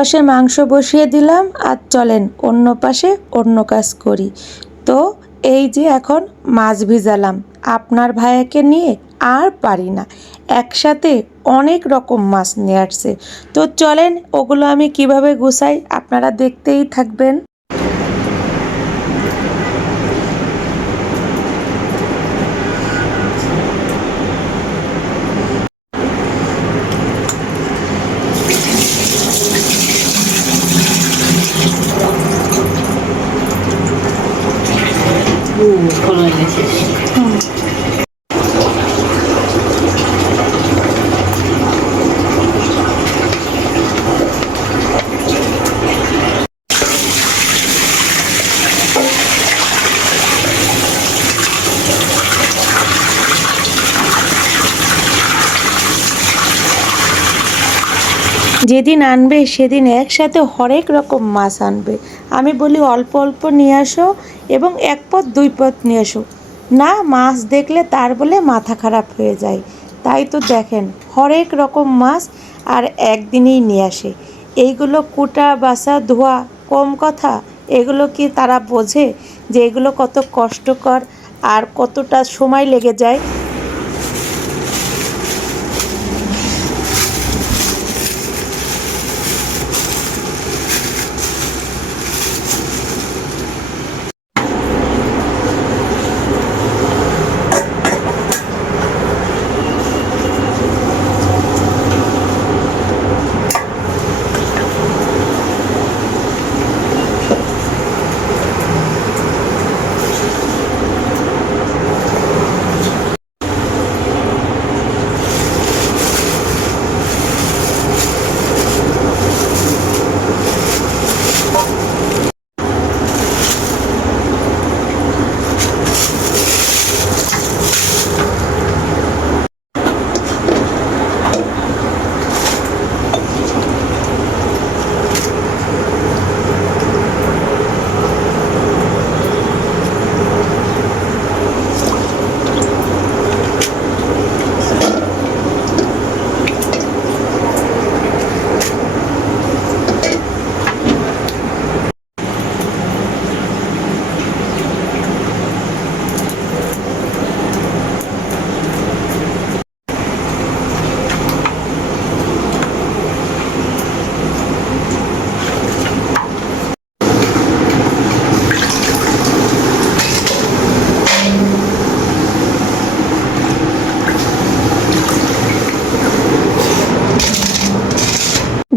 পাশে মাংস বসিয়ে দিলাম আর চলেন অন্য পাশে অন্য কাজ করি। তো এই যে এখন মাছ ভিজালাম, আপনার ভাইয়াকে নিয়ে আর পারি না, একসাথে অনেক রকম মাছ নিয়ে আসছে। তো চলেন ওগুলো আমি কিভাবে গুছাই আপনারা দেখতেই থাকবেন। ভালো লেগেছে। যেদিন আনবে সেদিন একসাথে হরেক রকম মাছ আনবে। আমি বলি অল্প অল্প নিয়ে আসো এবং এক পদ দুই পদ নিয়ে আসো, না মাছ দেখলে তার বলে মাথা খারাপ হয়ে যায়। তাই তো দেখেন হরেক রকম মাছ আর একদিনেই নিয়ে আসে। এইগুলো কুটা বাছা ধোয়া কম কথা, এগুলো কি তারা বোঝে যে এগুলো কত কষ্টকর আর কতটা সময় লেগে যায়।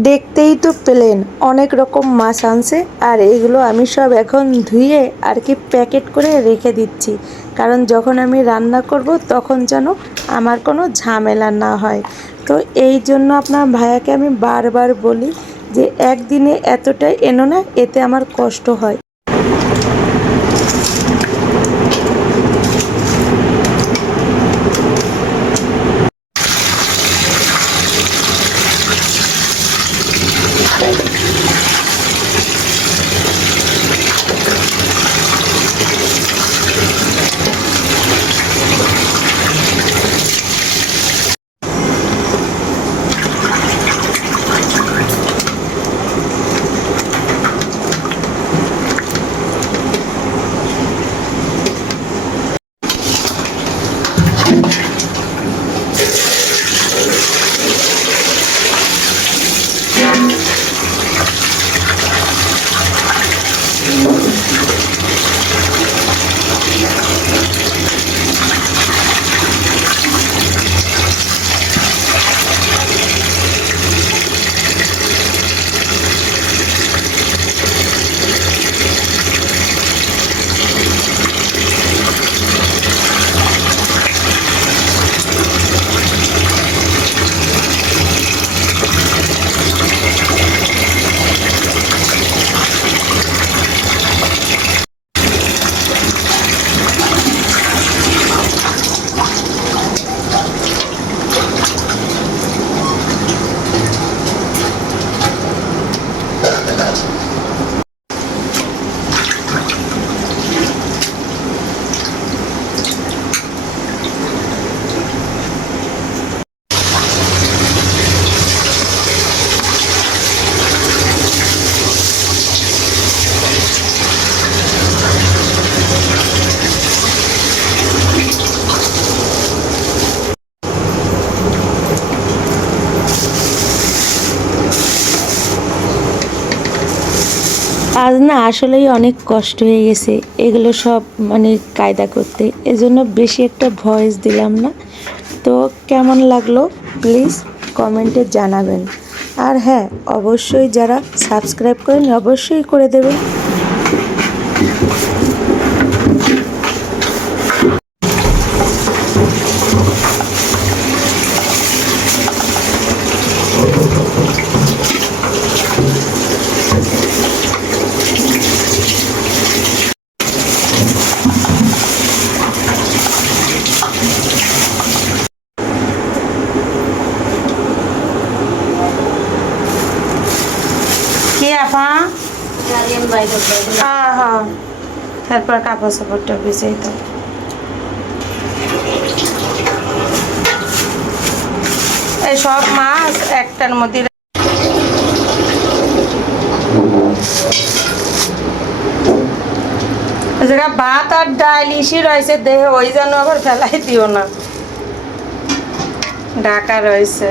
দেখতেই তো পেলেন অনেক রকম মাছ আনছে, আর এগুলো আমি সব এখন ধুয়ে আর কি প্যাকেট করে রেখে দিচ্ছি, কারণ যখন আমি রান্না করব তখন যেন আমার কোনো ঝামেলা না হয়। তো এই জন্য আপনার ভাইয়াকে আমি বারবার বলি যে একদিনে এতটাই এনো না, এতে আমার কষ্ট হয়। আজ না আসলেই অনেক কষ্ট হয়ে গেছে এগুলো সব মানে কায়দা করতে, এজন্য বেশি একটা ভয়েস দিলাম না। তো কেমন লাগলো প্লিজ কমেন্টে জানাবেন। আর হ্যাঁ, অবশ্যই যারা সাবস্ক্রাইব করেন অবশ্যই করে দেবেন। কি আপা? হ্যাঁ হ্যাঁ, তারপর কাপড় সাপড়টা বিছাই তো। এই সব মাছ একটার মধ্যে যেটা ভাত আর ডাল ইসি রয়েছে দেহে, ওই যেন আবার ফেলাই দিও না, ঢাকা রয়েছে।